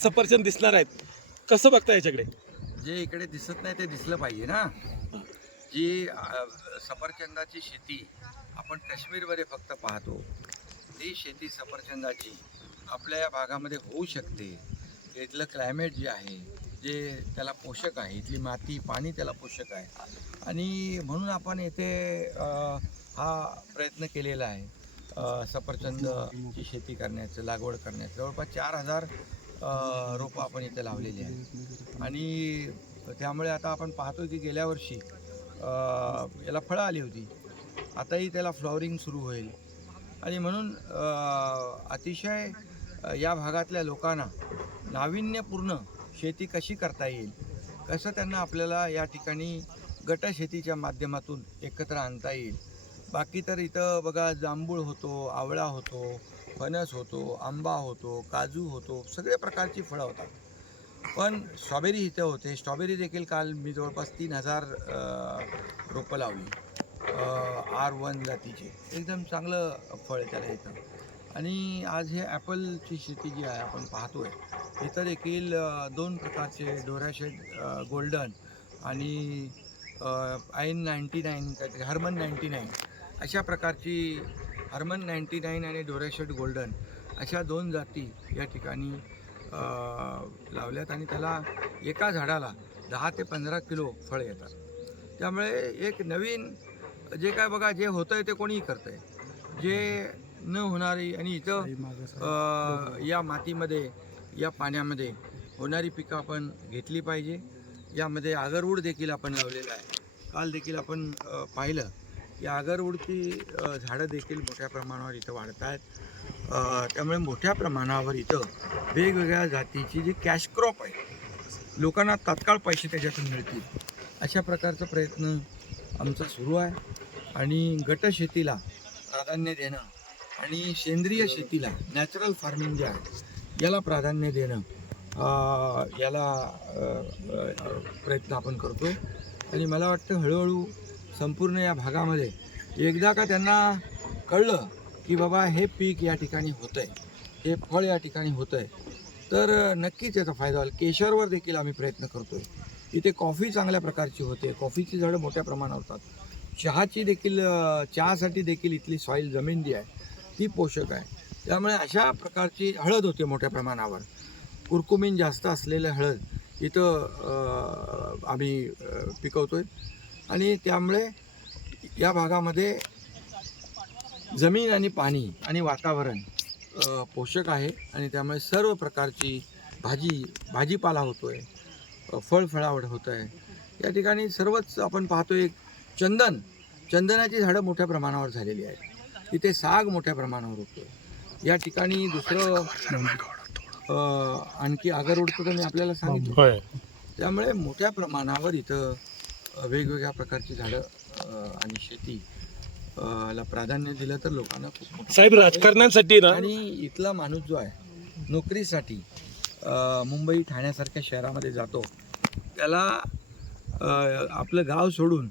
सफरचंद दिसणार आहेत. कसं बघता याच्याकडे? जे इकडे दिसत नाही ते दिसलं पाहिजे ना. जी अ, सफरचंदाची शेती आपण काश्मीरमध्ये फक्त पाहतो ती शेती सफरचंदाची आपल्या या भागामध्ये होऊ शकते. इथलं क्लायमेट जे आहे जे त्याला पोषक आहे इथली माती पाणी त्याला पोषक आहे. आणि म्हणून आपण येथे अ, हा प्रयत्न केलेला आहे. अ, सफरचंदची शेती करण्याचं लागवड करण्याचं. जवळपास चार हजार रोपं आपण इथे लावलेली आहेत. आणि त्यामुळे आता आपण पाहतो की गेल्या वर्षी याला फळं आली होती. आताही त्याला फ्लॉवरिंग सुरू होईल. आणि म्हणून अतिशय या भागातल्या लोकांना नाविन्यपूर्ण शेती कशी करता येईल कसं त्यांना आपल्याला या ठिकाणी गटशेतीच्या माध्यमातून एकत्र आणता येईल. बाकी तर इथं बघा जांभूळ होतो आवळा होतो फणस होतो आंबा होतो काजू होतो सगळ्या प्रकारची फळं होतात. पण स्ट्रॉबेरी इथं होते. स्ट्रॉबेरी देखील काल मी जवळपास तीन हजार रोपं लावली. आर वन जातीचे. एकदम चांगलं फळ आहे त्याला इथं. आणि आज हे ॲपलची शेती जी आहे आपण पाहतोय इथं देखील दोन प्रकारचे डोराशेड गोल्डन आणि आयन नाईन्टी नाईन काहीतरी हर्मन नाईन्टी नाईन अशा प्रकारची हरमन नाईन्टी नाईन आणि डोराशेड गोल्डन अशा दोन जाती या ठिकाणी लावल्यात आणि त्याला एका झाडाला दहा ते पंधरा किलो फळ येतात. त्यामुळे एक नवीन जे काय बघा जे होतं आहे ते कोणीही करतं आहे जे न होणारी आणि इथं या मातीमध्ये या पाण्यामध्ये होणारी पिकं आपण घेतली पाहिजे. यामध्ये आगरवूड देखील आपण लावलेलं आहे. काल देखील आपण पाहिलं. या आगरवूडची झाडं देखील मोठ्या प्रमाणावर इथं वाढत आहेत त्यामुळे मोठ्या प्रमाणावर इथं वेगवेगळ्या जातीची जी कॅश क्रॉप आहे लोकांना तात्काळ पैसे त्याच्यातून मिळतील. अशा प्रकारचा प्रयत्न आमचा सुरू आहे. आणि गटशेतीला प्राधान्य देणं आणि सेंद्रिय शेतीला नॅचरल फार्मिंग जे आहे याला प्राधान्य देणं याला प्रयत्न आपण करतो आणि मला वाटतं हळूहळू संपूर्ण या भागामध्ये एकदा का त्यांना कळलं की बाबा हे पीक या ठिकाणी होतं आहे हे फळ या ठिकाणी होतं आहे तर नक्कीच याचा फायदा होईल. केशरवर देखील आम्ही प्रयत्न करतो आहे इथे कॉफी चांगल्या प्रकारची होते. कॉफीची झाडं मोठ्या प्रमाणावर होतात. चहाची देखील चहासाठी देखील इथली सॉईल जमीन जी आहे ती पोषक आहे. त्यामुळे अशा प्रकारची हळद होते मोठ्या प्रमाणावर. कुरकुमीन जास्त असलेलं हळद इथं आम्ही पिकवतो आहे आणि त्यामुळे या भागामध्ये जमीन आणि पाणी आणि वातावरण पोषक आहे आणि त्यामुळे सर्व प्रकारची भाजी भाजीपाला होतो आहे फळफळावड होतं आहे या ठिकाणी सर्वच आपण पाहतो एक चंदन चंदनाची झाडं मोठ्या प्रमाणावर झालेली आहेत. तिथे साग मोठ्या प्रमाणावर होतो आहे या ठिकाणी दुसरं आणखी आगरवडचं तर मी आपल्याला सांगितलं. त्यामुळे मोठ्या प्रमाणावर इथं वेगवेगळ्या प्रकारची झाडं आणि शेती ला प्राधान्य दिलं तर लोकांना खूप साहेब राजकारण्यांसाठी ना? आणि इथला माणूस जो आहे नोकरीसाठी मुंबई ठाण्यासारख्या शहरामध्ये जातो त्याला आपलं गाव सोडून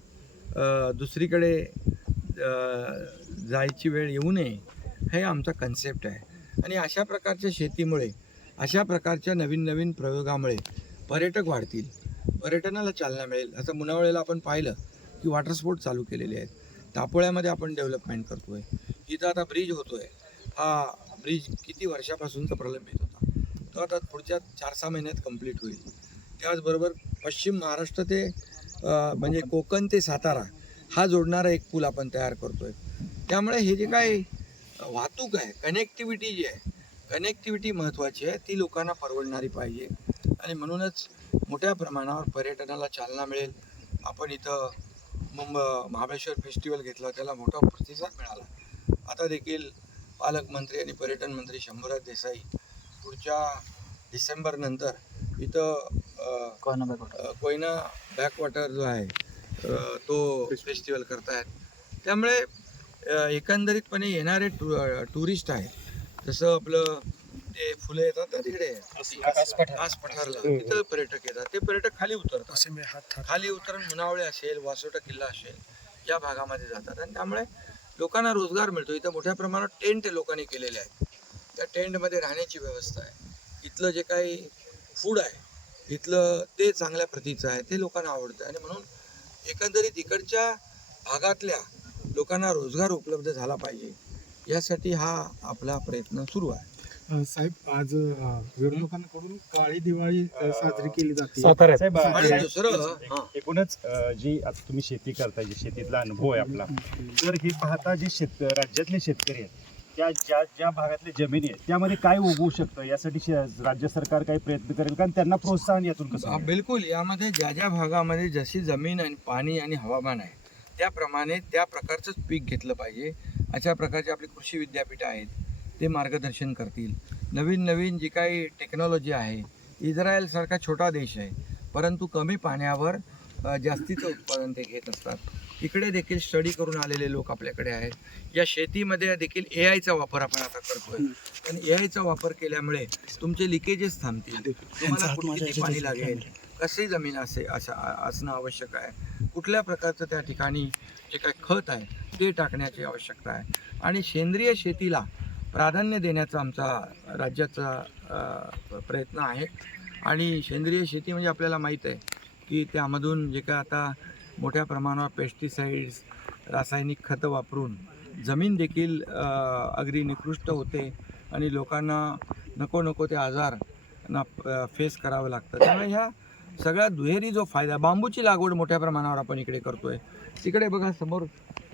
दुसरीकडे जायची वेळ येऊ नये हे आमचा कन्सेप्ट आहे. आणि अशा प्रकारच्या शेतीमुळे अशा प्रकारच्या नवीन नवीन प्रयोगामुळे पर्यटक वाढतील. पर्यटनाला चालना मिळेल. असं मुनावळेला आपण पाहिलं की वॉटर स्पोर्ट चालू केलेले आहेत तापोळ्यामध्ये आपण डेव्हलपमेंट करतोय. इथं आता ब्रिज होतोय हा ब्रिज किती वर्षापासूनचा प्रलंबित होता. तो आता पुढच्या चार सहा महिन्यात कंप्लीट होईल. त्याचबरोबर पश्चिम महाराष्ट्र ते म्हणजे कोकण ते सातारा हा जोडणारा एक पूल आपण तयार करतोय. त्यामुळे हे जे काय वाहतूक आहे कनेक्टिव्हिटी जी आहे कनेक्टिव्हिटी महत्त्वाची आहे ती लोकांना परवडणारी पाहिजे. आणि म्हणूनच मोठ्या प्रमाणावर पर्यटनाला चालना मिळेल. आपण इथं मुंब महाबळेश्वर फेस्टिवल घेतला त्याला मोठा प्रतिसाद मिळाला. आता देखील पालकमंत्री आणि पर्यटन मंत्री शंभूराज देसाई पुढच्या डिसेंबर नंतर इथं अ, अ, कोयना बॅकवॉटर जो आहे तो फेस्टिवल करतायत. त्यामुळे एकंदरीतपणे येणारे टू टुरिस्ट आहेत. जसं आपलं ते फुलं येतात ना तिकडे. आस पठारला. तिथं पर्यटक येतात. ते पर्यटक खाली उतरतात. खाली उतरून मुनावळे असेल वासोटा किल्ला असेल या भागामध्ये जातात. आणि त्यामुळे लोकांना रोजगार मिळतो. इथं मोठ्या प्रमाणात टेंट लोकांनी केलेले आहेत. त्या टेंटमध्ये राहण्याची व्यवस्था आहे. इथलं जे काही फूड आहे इथलं ते चांगल्या प्रतीचं आहे. ते लोकांना आवडतं. आणि म्हणून एकंदरीत इकडच्या भागातल्या लोकांना रोजगार उपलब्ध झाला पाहिजे. यासाठी हा आपला प्रयत्न सुरू आहे. साहेब आज विरोधकांकडून काळी दिवाळी साजरी केली जाते. साताऱ्यात. साहेब आणि साहेब, दुसरं हां. एकूणच अ, जी आता तुम्ही शेती करताय जे शेतीतला अनुभव आहे आपला तर हे पाहता जे शेत राज्यातले शेतकरी आहेत त्या ज्या ज्या भागातले जमिनी आहेत त्यामध्ये काय उगवू शकतं? यासाठी शे- राज्य सरकार काही प्रयत्न करेल कारण त्यांना प्रोत्साहन यातून कसं हा, मिळेल? बिलकुल. यामध्ये ज्या ज्या भागामध्ये जशी जमीन आणि पाणी आणि हवामान आहे त्याप्रमाणे त्या प्रकारचंच पीक घेतलं पाहिजे. अशा प्रकारचे आपले कृषी विद्यापीठं आहेत ते मार्गदर्शन करतील. नवीन नवीन जी काही टेक्नॉलॉजी आहे इस्रायलसारखा छोटा देश आहे परंतु कमी पाण्यावर जास्तीचं उत्पादन ते घेत असतात. इकडे देखील स्टडी करून आलेले लोक आपल्याकडे आहेत. या शेतीमध्ये देखील ए आयचा वापर आपण आता करतोय. पण ए आयचा वापर केल्यामुळे तुमचे लिकेजेस थांबतील. तुम्हाला कुठे पाणी लागेल? कशी जमीन असे असा असणं आवश्यक आहे? कुठल्या प्रकारचं त्या ठिकाणी जे काही खत आहे ते टाकण्याची आवश्यकता आहे. आणि सेंद्रिय शेतीला प्राधान्य देण्याचा आमचा राज्याचा प्रयत्न आहे. आणि सेंद्रिय शेती म्हणजे आपल्याला माहीत आहे की त्यामधून जे काय आता मोठ्या प्रमाणावर पेस्टिसाइड्स रासायनिक खतं वापरून जमीन देखील अगदी निकृष्ट होते आणि लोकांना नको नको ते आजार ना फेस करावं लागतं त्यामुळे ह्या सगळ्या दुहेरी जो फायदा बांबूची लागवड मोठ्या प्रमाणावर आपण इकडे करतोय. तिकडे बघा समोर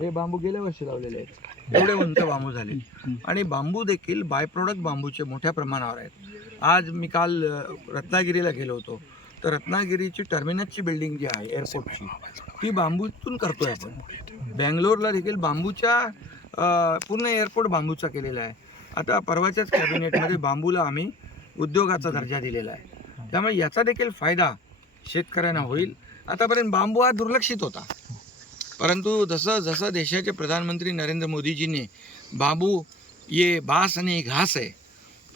हे बांबू गेल्या वर्षी लावलेले आहेत. एवढे उंच बांबू झाले. आणि बांबू देखील बाय प्रोडक्ट बांबूचे मोठ्या प्रमाणावर आहेत. आज मी काल रत्नागिरीला गेलो होतो. तर रत्नागिरीची टर्मिनसची बिल्डिंग जी आहे एअरपोर्टची ती बांबूतून करतोय आपण. बँगलोरला देखील बांबूच्या पूर्ण एअरपोर्ट बांबूचा केलेला आहे. आता परवाच्याच कॅबिनेटमध्ये बांबूला आम्ही उद्योगाचा दर्जा दिलेला आहे. त्यामुळे याचा देखील फायदा शेतकऱ्यांना होईल. आतापर्यंत बांबू हा दुर्लक्षित होता. परंतु जसं जसं देशाचे प्रधानमंत्री नरेंद्र मोदीजींनी बांबू ये बास आणि घास आहे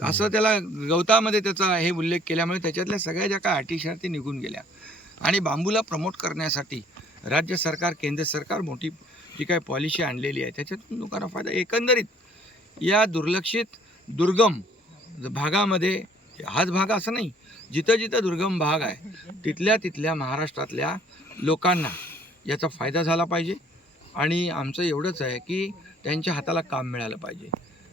असं त्याला गवतामध्ये त्याचा हे उल्लेख केल्यामुळे त्याच्यातल्या सगळ्या ज्या काय अटीशर्ती निघून गेल्या. आणि बांबूला प्रमोट करण्यासाठी राज्य सरकार केंद्र सरकार मोठी जी काही पॉलिसी आणलेली आहे त्याच्यातून लोकांना फायदा. एकंदरीत या दुर्लक्षित दुर्गम भागामध्ये हाच भाग असं नाही. जिथं जिथं दुर्गम भाग आहे तिथल्या तिथल्या महाराष्ट्रातल्या लोकांना याचा फायदा झाला पाहिजे. आणि आमचं एवढंच आहे की त्यांच्या हाताला काम मिळालं पाहिजे.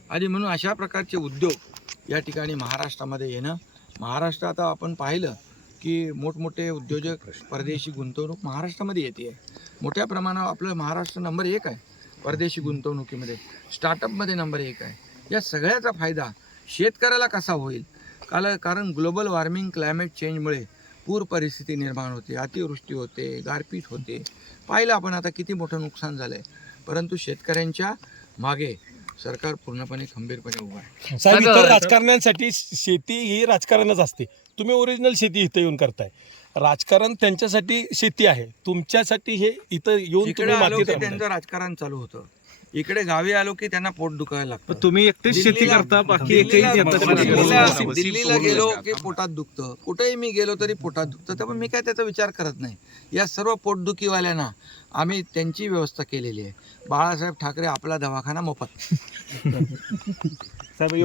आणि म्हणून अशा प्रकारचे उद्योग या ठिकाणी महाराष्ट्रामध्ये येणं महाराष्ट्र आता आपण पाहिलं की मोठमोठे उद्योजक परदेशी गुंतवणूक महाराष्ट्रामध्ये येते. आहे मोठ्या प्रमाणावर आपलं महाराष्ट्र नंबर एक आहे परदेशी गुंतवणुकीमध्ये. स्टार्टअपमध्ये नंबर एक आहे. या सगळ्याचा फायदा शेतकऱ्याला कसा होईल? काल कारण ग्लोबल वॉर्मिंग क्लायमेट चेंजमुळे पूर परिस्थिती निर्माण होते अतिवृष्टी होते गारपीट होते. पाहिलं आपण आता किती मोठं नुकसान झालं आहे परंतु शेतकऱ्यांच्या मागे सरकार पूर्णपणे खंबीरपणे उभं आहे. साहेब इतर राजकारण्यांसाठी शेती ही राजकारणच असते. तुम्ही ओरिजिनल शेती इथं येऊन करताय. राजकारण त्यांच्यासाठी शेती आहे. तुमच्यासाठी हे इथं येऊन इकडे तुम्ही आलो मातीत की रमताय. त्यांचं राजकारण चालू होतं. इकडे गावी आलो की त्यांना पोट दुखायला लागतं. तुम्ही एकटेच शेती करता बाकी दिल्लीला- गेलो की पोटात दुखतं. कुठेही मी गेलो तरी पोटात दुखतं. त्यामुळे मी काय त्याचा विचार करत नाही. या सर्व पोटदुखीवाल्यांना आम्ही त्यांची व्यवस्था केलेली आहे. बाळासाहेब ठाकरे आपला दवाखाना मोफत. साहेब